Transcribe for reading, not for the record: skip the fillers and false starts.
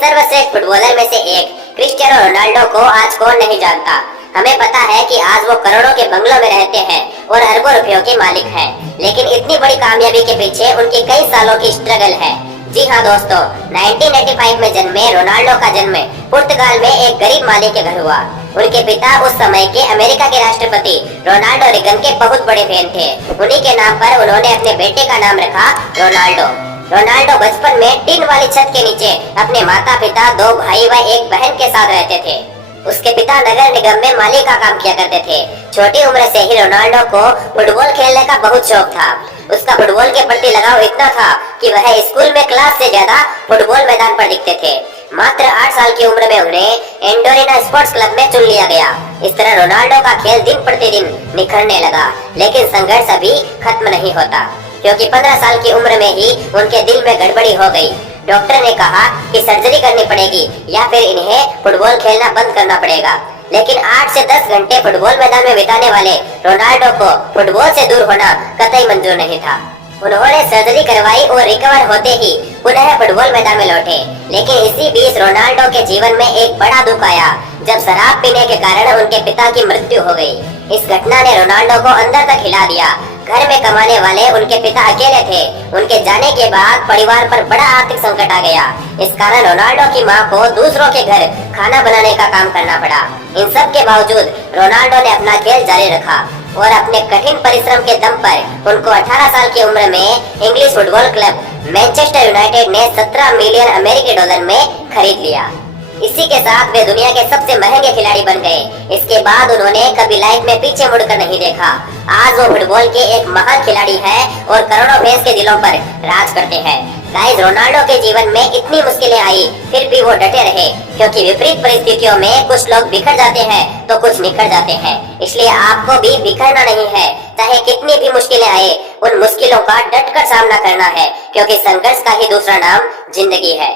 सर्वश्रेष्ठ फुटबॉलर में से एक क्रिस्टियानो रोनाल्डो को आज कौन नहीं जानता। हमें पता है कि आज वो करोड़ों के बंगलों में रहते हैं और अरबों रुपयों के मालिक हैं, लेकिन इतनी बड़ी कामयाबी के पीछे उनकी कई सालों की स्ट्रगल है। जी हाँ दोस्तों, 1985 में जन्मे रोनाल्डो का जन्म पुर्तगाल में एक गरीब माली के घर हुआ। उनके पिता उस समय के अमेरिका के राष्ट्रपति रोनाल्डो रेगन के बहुत बड़े फैन थे। उन्हीं के नाम पर उन्होंने अपने बेटे का नाम रखा रोनाल्डो। रोनाल्डो बचपन में टीन वाली छत के नीचे अपने माता पिता, 2 भाई व एक बहन के साथ रहते थे। उसके पिता नगर निगम में माली का काम किया करते थे। छोटी उम्र से ही रोनाल्डो को फुटबॉल खेलने का बहुत शौक था। उसका फुटबॉल के प्रति लगाव इतना था कि वह स्कूल में क्लास से ज्यादा फुटबॉल मैदान पर दिखते थे। मात्र 8 साल की उम्र में उन्हें एंडोरिना स्पोर्ट्स क्लब में चुन लिया गया। इस तरह रोनाल्डो का खेल दिन प्रतिदिन निखरने लगा, लेकिन संघर्ष अभी खत्म नहीं होता, क्योंकि 15 साल की उम्र में ही उनके दिल में गड़बड़ी हो गई। डॉक्टर ने कहा कि सर्जरी करनी पड़ेगी या फिर इन्हें फुटबॉल खेलना बंद करना पड़ेगा। लेकिन 8 से 10 घंटे फुटबॉल मैदान में बिताने वाले रोनाल्डो को फुटबॉल से दूर होना कतई मंजूर नहीं था। उन्होंने सर्जरी करवाई और रिकवर होते ही पुनः फुटबॉल मैदान में लौटे। लेकिन इसी बीच रोनाल्डो के जीवन में एक बड़ा दुख आया, जब शराब पीने के कारण उनके पिता की मृत्यु हो गई। इस घटना ने रोनाल्डो को अंदर तक हिला दिया। घर में कमाने वाले उनके पिता अकेले थे। उनके जाने के बाद परिवार पर बड़ा आर्थिक संकट आ गया। इस कारण रोनाल्डो की मां को दूसरों के घर खाना बनाने का काम करना पड़ा। इन सब के बावजूद रोनाल्डो ने अपना खेल जारी रखा और अपने कठिन परिश्रम के दम पर उनको 18 साल की उम्र में English football club Manchester United ने 17 मिलियन अमेरिकी डॉलर में खरीद लिया। इसी के साथ वे दुनिया के सबसे महंगे खिलाड़ी बन गए। इसके बाद उन्होंने कभी लाइफ में पीछे मुड़कर नहीं देखा। आज वो फुटबॉल के एक महान खिलाड़ी है और करोड़ों फैंस के दिलों पर राज करते हैं। गाइस, रोनाल्डो के जीवन में इतनी मुश्किलें आई, फिर भी वो डटे रहे, क्योंकि विपरीत परिस्थितियों में कुछ लोग बिखर जाते हैं तो कुछ निखर जाते हैं। इसलिए आपको भी बिखरना नहीं है। चाहे कितनी भी मुश्किलें आए, उन मुश्किलों का डटकर सामना करना है, क्योंकि संघर्ष का ही दूसरा नाम जिंदगी है।